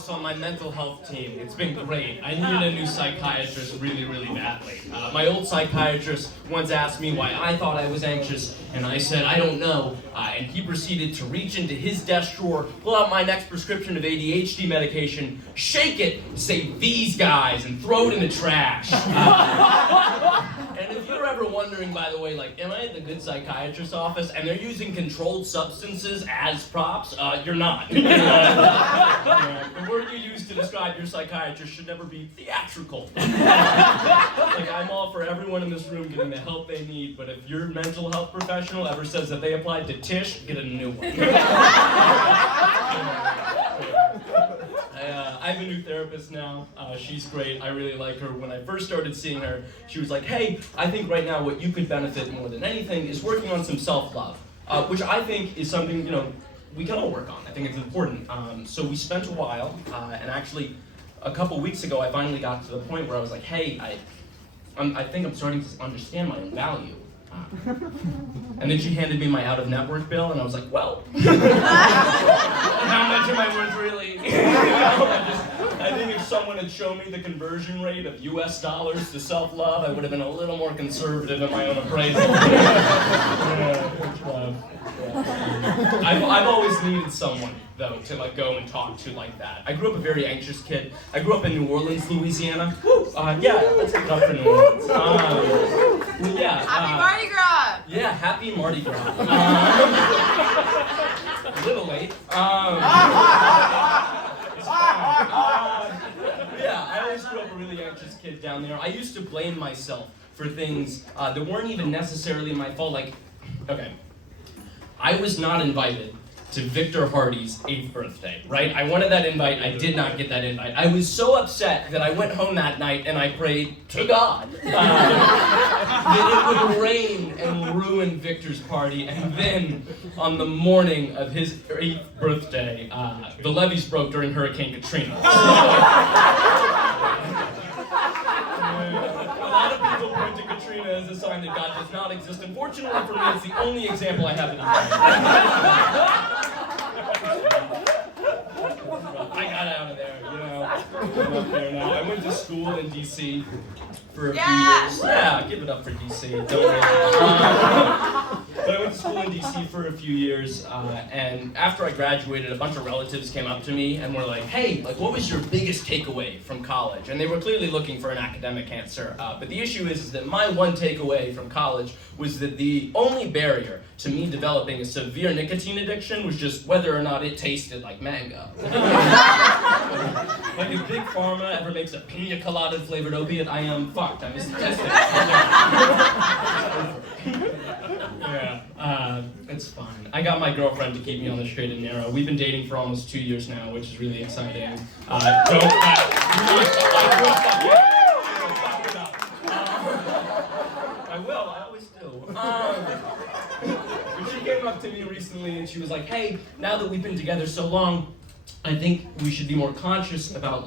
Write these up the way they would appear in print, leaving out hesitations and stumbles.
house on my mental health team. It's been great. I needed a new psychiatrist really, really badly. My old psychiatrist once asked me why I thought I was anxious, and I said, I don't know. And he proceeded to reach into his desk drawer, pull out my next prescription of ADHD medication, shake it, say, these guys, and throw it in the trash. And if you're ever wondering, by the way, like, am I at the good psychiatrist's office and they're using controlled substances as props? You're not. The word you use to describe your psychiatrist should never be theatrical. Like, I'm all for everyone in this room getting the help they need, but if your mental health professional ever says that they applied to Tish, get a new one. I have a new therapist now. She's great. I really like her. When I first started seeing her, she was like, hey, I think right now what you could benefit more than anything is working on some self-love, which I think is something, we can all work on. I think it's important. So we spent a while, and actually a couple weeks ago, I finally got to the point where I was like, hey, I think I'm starting to understand my own value. And then she handed me my out-of-network bill, and I was like, well, how much am I worth really? I think if someone had shown me the conversion rate of US dollars to self-love, I would have been a little more conservative in my own appraisal. I've always needed someone, though, to go and talk to like that. I grew up a very anxious kid. I grew up in New Orleans, Louisiana. Let's give it up for New Orleans. Happy Mardi Gras! Yeah, happy Mardi Gras. A little late. I always grew up a really anxious kid down there. I used to blame myself for things that weren't even necessarily my fault. I was not invited to Victor Hardy's 8th birthday, right? I wanted that invite, I did not get that invite. I was so upset that I went home that night and I prayed to God that it would rain and ruin Victor's party, and then on the morning of his 8th birthday, the levees broke during Hurricane Katrina. A lot of people point to Katrina as a sign that God does not exist. Unfortunately for me, it's the only example I have in mind. I got out of there, I'm up there now. I went to school in D.C. for a few years. Yeah, give it up for D.C. Don't worry. But I went to school in D.C. for a few years, and after I graduated, a bunch of relatives came up to me and were like, hey, what was your biggest takeaway from college? And they were clearly looking for an academic answer. But the issue is that my one takeaway from college was that the only barrier to me developing a severe nicotine addiction was just whether or not it tasted like mango. Like if Big Pharma ever makes a pina colada flavored opiate, I am fucked. I'm statistic. It's fine. I got my girlfriend to keep me on the straight and narrow. We've been dating for almost 2 years now, which is really exciting. I always do. She came up to me recently and she was like, hey, now that we've been together so long, I think we should be more conscious about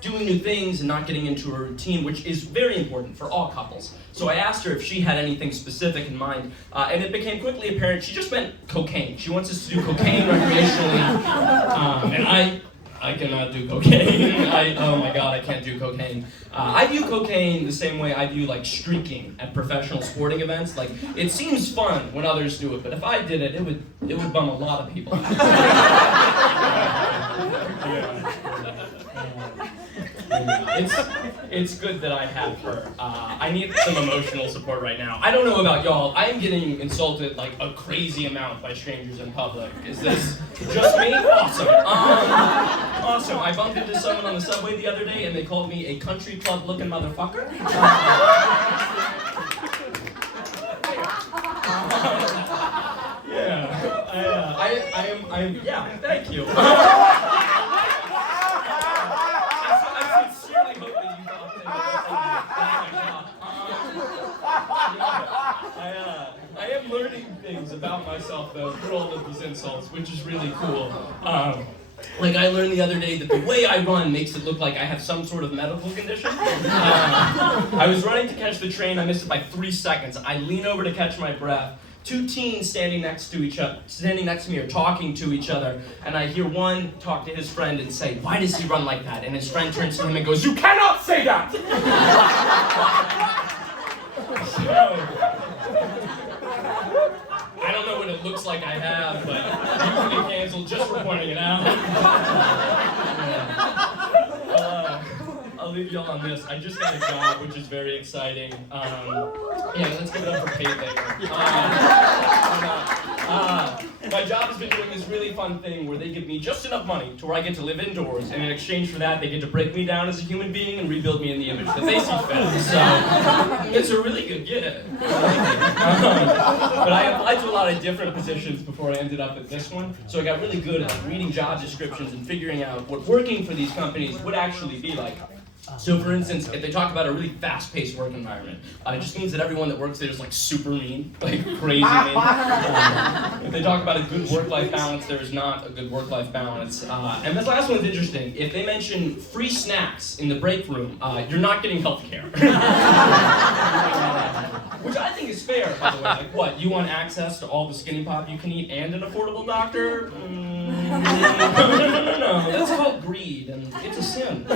doing new things and not getting into a routine, which is very important for all couples. So I asked her if she had anything specific in mind, and it became quickly apparent she just meant cocaine. She wants us to do cocaine recreationally, and I cannot do cocaine. Oh my god, I can't do cocaine. I view cocaine the same way I view streaking at professional sporting events. It seems fun when others do it, but if I did it, it would bum a lot of people out. It's good that I have her. I need some emotional support right now. I don't know about y'all. I am getting insulted a crazy amount by strangers in public. Is this just me? Awesome. Awesome. I bumped into someone on the subway the other day and they called me a country club looking motherfucker. Thank you. I am learning things about myself, though, through all of these insults, which is really cool. I learned the other day that the way I run makes it look like I have some sort of medical condition. I was running to catch the train, I missed it by 3 seconds. I lean over to catch my breath. two teens standing next to me are talking to each other, and I hear one talk to his friend and say, "Why does he run like that?" And his friend turns to him and goes, "You cannot say that!" So, I don't know what it looks like I have, but usually canceled just for pointing it out. I'll leave y'all on this. I just got a job, which is very exciting. Let's give it up for Pay later. My job has been doing this really fun thing where they give me just enough money to where I get to live indoors, and in exchange for that, they get to break me down as a human being and rebuild me in the image that they see fit. So, it's a really good gig. But I applied to a lot of different positions before I ended up at this one, so I got really good at reading job descriptions and figuring out what working for these companies would actually be like. So for instance, if they talk about a really fast-paced work environment, it just means that everyone that works there is like super mean, like crazy mean. If they talk about a good work-life balance, there is not a good work-life balance. And this last one's interesting. If they mention free snacks in the break room, you're not getting health care. Which I think is fair, by the way. Like what, you want access to all the skinny pop you can eat and an affordable doctor? No. That's called greed, and it's a sin.